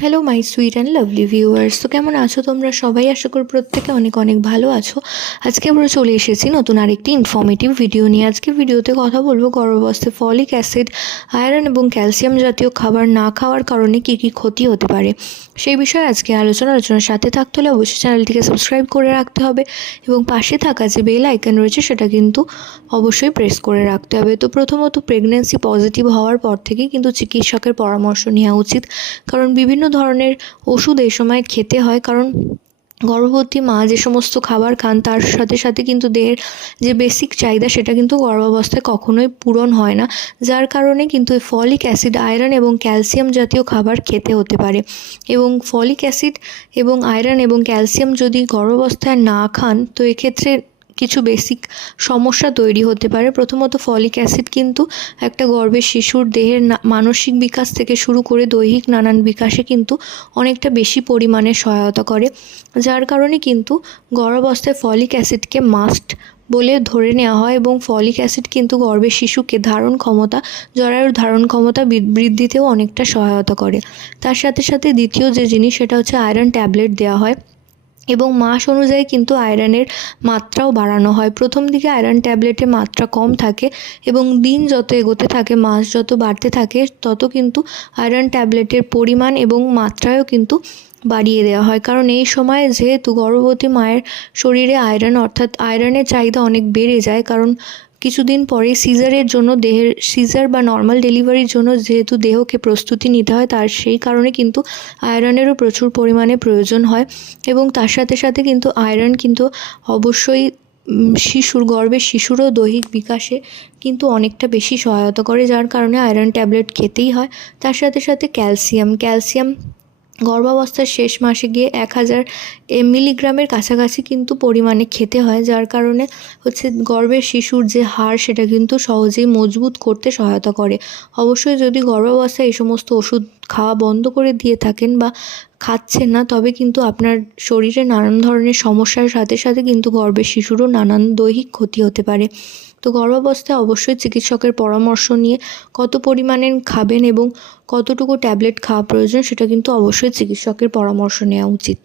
Hello my sweet and lovely viewers. তো কেমন আছো তোমরা সবাই? আশা করি প্রত্যেকে অনেক অনেক ভালো আছো। আজকে আমরা চলে এসেছি নতুন আরেকটি ইনফর্মেটিভ ভিডিও নিয়ে। আজকে ভিডিওতে কথা বলবো গর্ভাবস্থায় ফলিক অ্যাসিড, আয়রন এবং ক্যালসিয়াম জাতীয় খাবার না খাওয়ার কারণে কী কী ক্ষতি হতে পারে সেই বিষয়ে আজকে আলোচনার সাথে থাকতে হলে অবশ্যই চ্যানেলটিকে সাবস্ক্রাইব করে রাখতে হবে এবং পাশে থাকা যে বেল আইকন রয়েছে সেটা কিন্তু অবশ্যই প্রেস করে রাখতে হবে। তো প্রথমত প্রেগন্যান্সি পজিটিভ হওয়ার পর থেকেই কিন্তু চিকিৎসকের পরামর্শ নেওয়া উচিত, কারণ বিভিন্ন ধরনের ওষুধ এই সময় খেতে হয়। কারণ গর্ভবতী মা যে সমস্ত খাবার খান তার সাথে সাথে কিন্তু দেহের যে বেসিক চাহিদা সেটা কিন্তু গর্ভাবস্থায় কখনোই পূরণ হয় না, যার কারণে কিন্তু এই ফলিক অ্যাসিড, আয়রন এবং ক্যালসিয়াম জাতীয় খাবার খেতে হতে পারে। এবং ফলিক অ্যাসিড এবং আয়রন এবং ক্যালসিয়াম যদি গর্ভাবস্থায় না খান তো এক্ষেত্রে কিছু বেসিক সমস্যা তৈরি হতে পারে। প্রথমত ফলিক অ্যাসিড কিন্তু একটা গর্ভের শিশুর দেহের মানসিক বিকাশ থেকে শুরু করে দৈহিক নানান বিকাশে কিন্তু অনেকটা বেশি পরিমাণে সহায়তা করে, যার কারণে কিন্তু গর্ভাবস্থায় ফলিক অ্যাসিডকে মাস্ট বলে ধরে নেওয়া হয়। এবং ফলিক অ্যাসিড কিন্তু গর্ভের শিশুকে জরায়ুর ধারণ ক্ষমতা বৃদ্ধিতেও অনেকটা সহায়তা করে। তার সাথে সাথে দ্বিতীয় যে জিনিস সেটা হচ্ছে আয়রন ট্যাবলেট দেওয়া হয় এবং মাস অনুযায়ী কিন্তু আয়রনের মাত্রাও বাড়ানো হয়। প্রথম দিকে আয়রন ট্যাবলেটের মাত্রা কম থাকে এবং দিন যত এগোতে থাকে, মাস যত বাড়তে থাকে, তত কিন্তু আয়রন ট্যাবলেটের পরিমাণ এবং মাত্রায়ও কিন্তু বাড়িয়ে দেওয়া হয়। কারণ এই সময় যেহেতু গর্ভবতী মায়ের শরীরে অর্থাৎ আয়রনের চাহিদা অনেক বেড়ে যায়, কারণ কিছুদিন পরে সিজার বা নর্মাল ডেলিভারির জন্য যেহেতু দেহকে প্রস্তুতি নিতে হয়, তার সেই কারণে কিন্তু আয়রনেরও প্রচুর পরিমাণে প্রয়োজন হয়। এবং তার সাথে সাথে কিন্তু আয়রন কিন্তু অবশ্যই গর্ভের শিশুরও দৈহিক বিকাশে কিন্তু অনেকটা বেশি সহায়তা করে, যার কারণে আয়রন ট্যাবলেট খেতেই হয়। তার সাথে সাথে ক্যালসিয়াম গর্ভাবস্থার শেষ মাসে গিয়ে 1000 মিলিগ্রামের কাছাকাছি কিন্তু পরিমাণে খেতে হয়, যার কারণে গর্ভের শিশুর যে হাড় সেটা কিন্তু সহজেই মজবুত করতে সহায়তা করে। অবশ্যই যদি গর্ভাবস্থায় এই সমস্ত ওষুধ খাওয়া বন্ধ করে দিয়ে থাকেন বা খাচ্ছেন না, তবে কিন্তু আপনার শরীরে নানান ধরনের সমস্যার সাথে সাথে কিন্তু গর্ভের শিশুরও নানান দৈহিক ক্ষতি হতে পারে। তো গর্ভাবস্থায় অবশ্যই চিকিৎসকের পরামর্শ নিয়ে কত পরিমাণে খাবেন এবং কতটুকু ট্যাবলেট খাওয়া প্রয়োজন সেটা কিন্তু অবশ্যই চিকিৎসকের পরামর্শ নেওয়া উচিত।